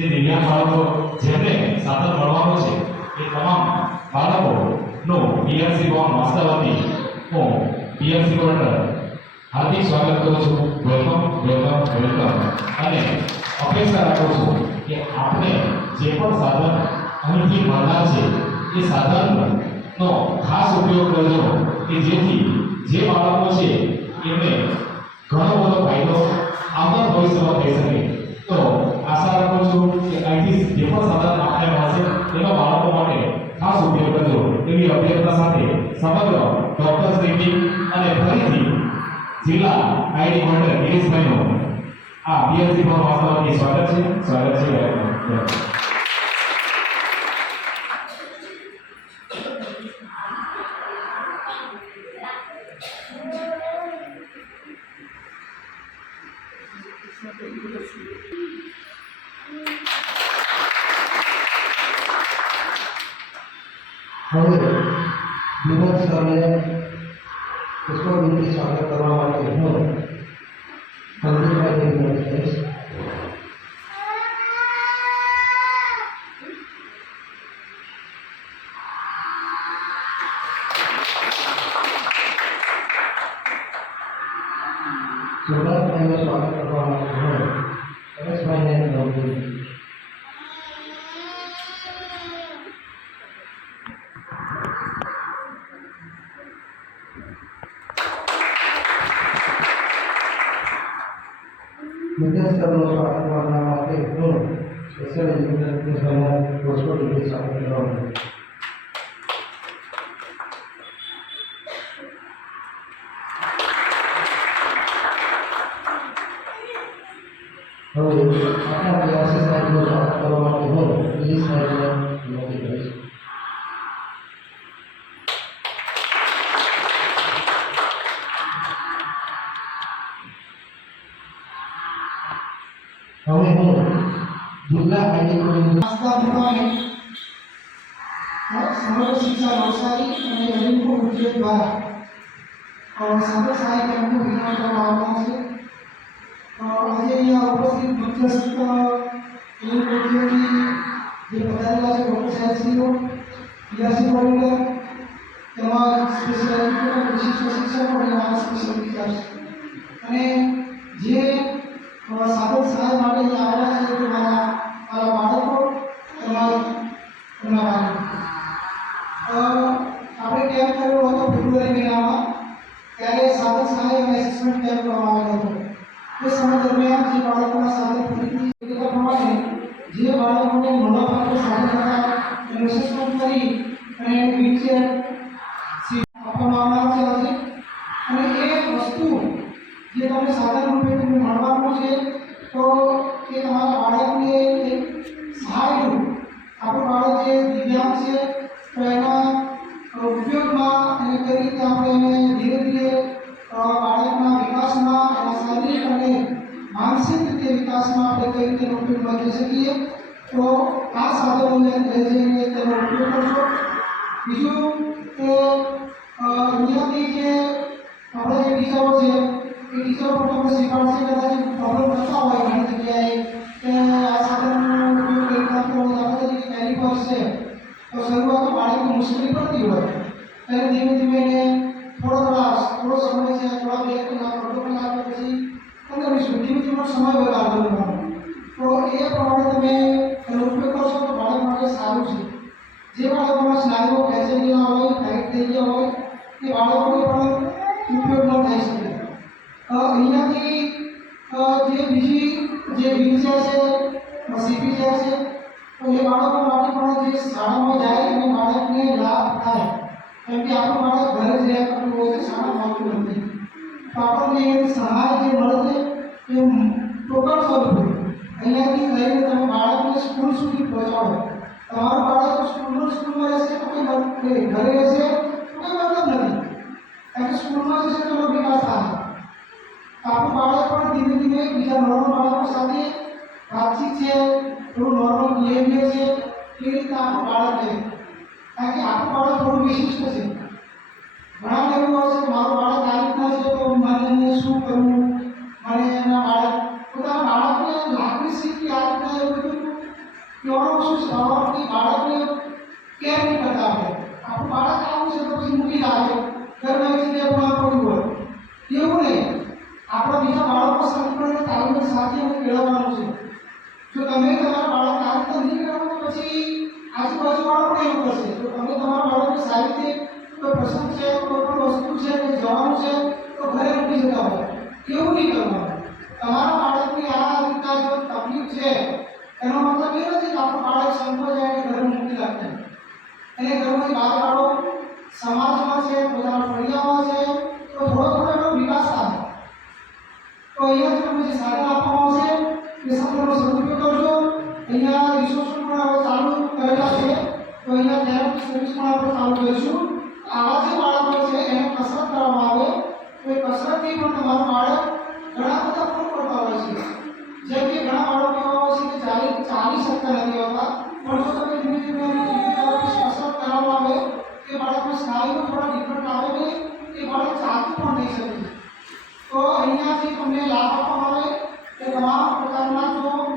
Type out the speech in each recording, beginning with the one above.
જે દિવ્યાંગ બાળકો જેમને સાધન મળવાનું છે, એ તમામ બાળકોનો બીઆરસી બોર્ડ માસ્ટર હતી હું બીઆરસી બોર્ડ હાર્દિક સ્વાગત કરું છું. વેલકમ વેલકમ વેલકમ અને અપેક્ષા રાખું છું કે આપણે જે પણ સાધન અહીંથી મળનાર છે, એ સાધનનો ખાસ ઉપયોગ કરજો કે જેથી જે બાળકો છે, એમને ઘણો બધો ફાયદો આવનાર ભવિષ્યમાં થઈ શકે. તો આશા રાખું છું કે અહીંથી જે પણ સાધન આપણે મળશે એનો બાળકો માટે ખાસ ઉપયોગ કરજો એવી અભ્યર્થના સાથે સમગ્ર ડોક્ટર શ્રી અને ફરીથી જિલ્લા આઈડી મોડેલ ગિરીશભાઈનું આ બીએસસી પર વાસ્તવની સ્વાગત છે સ્વાગત છે જય. હવે વિનોદ સરને પુષ્પવિધિ સ્વાગત કરવા માટે હું સંદીપભાઈને વિનંતી કરીશ સુરતભાઈનું સ્વાગત કરવા માટે હું પરેશભાઈને વિનંતી કરીશ. વિદ્યાર્થીઓનું સ્વાગત કરવા માટે હું સ્પેશિયલ એજ્યુકેશન વિદ્યાર્થીઓને પુષ્પવિધિ સ્વાગત કરવા માંગુ છું. હવે આપણા વ્યાસી સાહેબનું સ્વાગત કરવા માટે હું દિલીપ સાહેબને વિનંતી કરીશ હવે સમગ્ર શિક્ષા નવસારી અને રવિન્દ્ર ઉદ્યોગ દ્વારા સાથે સહાય કેમ્પનું વિતરણ કરવામાં આવવાનું છે આજે અહીંયા ઉપસ્થિત મધ્યસ્થ પ્રવૃત્તિઓથી જે પધારેલા છે ડૉક્ટર સાહેબશ્રીઓ વિદ્યાર્થી વર્ગ તેમાં સ્પેશિયલ એજ્યુકેટર વિશિષ્ટ શિક્ષકો અને મારા સ્પેશિયલ અને જે અ, સાધન સહાય માટે દરમિયાન જે બાળકોના ફરીથી કીધા પ્રમાણે જે બાળકોને ભાગે સાધન હતા એનું કરી અને વ્હીલચેર તમને શીખવાડશે કદાચ પ્રોબ્લેમ થતા હોય ઘણી જગ્યાએ કે આ સાધનનો ઉપયોગ કરી હોય દાખલા તરીકે કેલિપર્સ છે તો શરૂઆતમાં બાળકને મુશ્કેલી પડતી હોય ત્યારે ધીમે ધીમે એને થોડો થોડા થોડો સમય છે થોડા બે કલાક અડધો કલાક પછી પંદર કરીશું ધીમે ધીમે સમય બગાડ કરવાનો તો એ પ્રમાણે તમે એનો ઉપયોગ કરશો તો બાળક માટે સારું છે જે બાળકોમાં સ્નાયુઓ ખેંચાઈ ગયા હોય ટાઈટ થઈ ગયા હોય એ બાળકોને પણ ઉપયોગ ન થઈ શકે અ, અહીંયાથી અ, જે બીજી જે વ્હીલચેર છે સીપી ચેર છે, તો એ બાળકો માટે પણ જે શાળામાં જાય અને બાળકને લાભ થાય. કેમ કે આપણું બાળક ઘરે જ રહ્યા કરતું હોય છે, શાળા આવતું નથી. તો આપણને સહાય જે મળે છે એ ટોકન સ્વરૂપે. અહીંયાથી લઈને તમે બાળકને સ્કૂલ સુધી પહોંચાડો. તમારું બાળક સ્કૂલ સ્કૂલમાં રહેશે તો કંઈ ઘરે રહેશે તો કંઈ મતલબ નથી કારણ કે સ્કૂલમાં જશે તો એનો વિકાસ થાય આપણું બાળક પણ ધીમે ધીમે બીજા નોર્મલ બાળકો સાથે વાતચીત છે થોડું બિહેવિયર છે એ રીતના આપણું બાળક છે કારણ કે આપણું બાળક થોડું વિશિષ્ટ છે ઘણા એવું હોય છે મારું બાળક આ રીતના છે તો મારે એને શું કરવું મારે એના બાળક પોતાના બાળકને લાગણી શીખી આ રીતના એવું બધું કહેવાનો શું છે બાળકની બાળકને કેર નહીં કરતા આપણે આપણું બાળક આવું છે તો પછી મૂકી લાગે ઘરમાં એક જગ્યાએ ભણવા પડ્યું હોય એવું નહીં આપણા બીજા બાળકો પણ તાલીમ સાથે અમે મેળવવાનું છે જો તમે તમારા બાળકને આ રીતે નહીં કરો તો પછી આજુબાજુ પણ એવું કરશે. તો તમે તમારા બાળકને સારી કોઈ પ્રસંગ છે, કોઈ પણ વસ્તુ છે કે જવાનું છે, તો ઘરે મૂકી જતા હોય. એવું નહીં કરવાનું. તમારા બાળકની આ રીતના તકલીફ છે, એનો મતલબ એ નથી કે આપણું બાળક જાય કે ઘરે મૂકી રાખે. એને ઘરમાંથી બહાર કાઢો સમાજમાં છે, પોતાના ફળિયામાં છે પણ તમારું બાળક ઘણા બધા ફરક પડતા હોય છે. જેમ કે ઘણા બાળકો એવા હોય છે કે ચાલી ચાલી શકતા નથી હોતા પણ જો તમે ધીમે ધીમે કસરત કરાવવામાં આવે તે બાળકને સ્નાયુનો થોડા ડિફરન્ટ આવે ને એ બાળક ચાલતું પણ નહીં શકે. તો અહીંયાથી તમને લાભ આપવામાં આવે કે તમામ પ્રકારના જો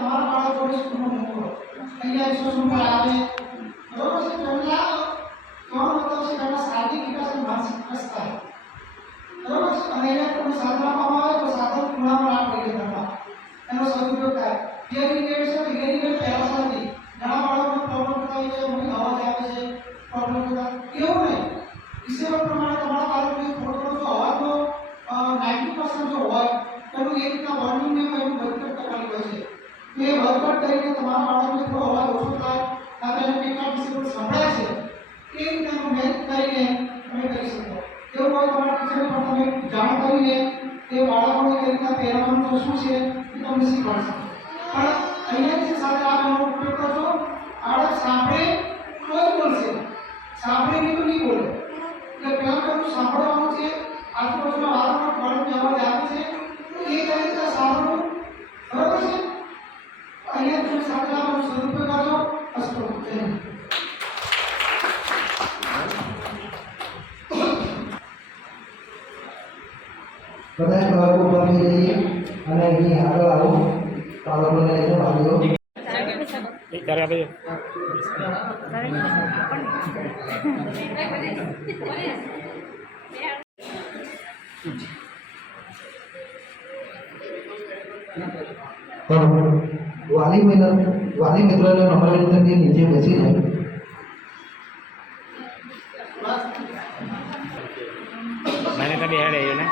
તમારા બાળક જોડે સ્કૂલમાં મોકલો અહીંયા રિસોર્સ ઉપર આવે બરોબર છે તમને કહેવાનો મતલબ છે કે શારીરિક વિકાસ અને માનસિક વિકાસ થાય બરોબર છે, અને એને તમને સાધન આપવામાં આવે તો સાધન ખૂણામાં ના પડી ઘરમાં એનો સદુપયોગ થાય. હિયરિંગ એડ છે હિયરિંગ એડ પહેલા નથી ઘણા તો એ કરીને તમારા બાળકને થોડો અવાજ ઓછો થાય. કાં તો એને કેટલા ડિસિબલ સંભળાય છે એ રીતના મેચ કરીને તમે કરી શકો. એવું હોય તમારા ટીચરને પણ તમે જાણ કરીને એ બાળકોને કઈ રીતના પહેરવાનું તો શું છે, એ તમને શીખવાડશે પણ અહીંયા જે સાથે આ એનો ઉપયોગ કરશો બાળક સાંભળે તો જ બોલશે સાંભળે નહીં તો નહીં બોલે. એટલે પહેલાં પહેલું સાંભળવાનું છે, આજુબાજુના વાતાવરણ બાળકને અવાજ આવે છે. એ કઈ રીતે સાંભળવું બરાબર છે અહીંયા તમે સાથે આવવાનો સદુપયોગ કરજો અસ્તુ જય હિન્દ. બધા બાળકો બની જઈએ અને અહીં આગળ આવો બાળકોને લઈને વાલીઓ વાલી મિત્ર વાલી મિત્રોને લઈને નીચે બેસી જાય મને તો બેહાડે ને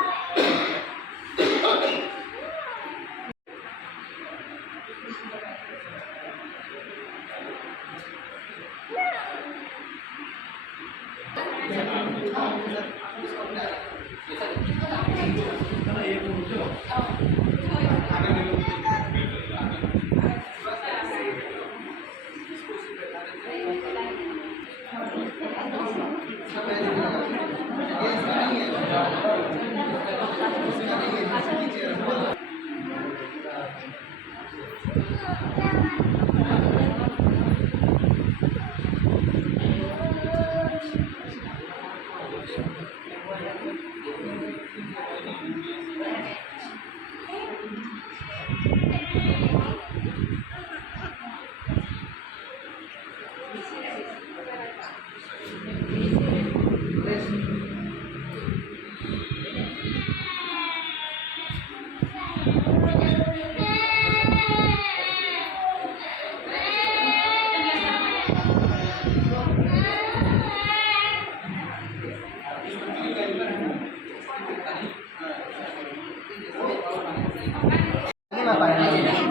欢迎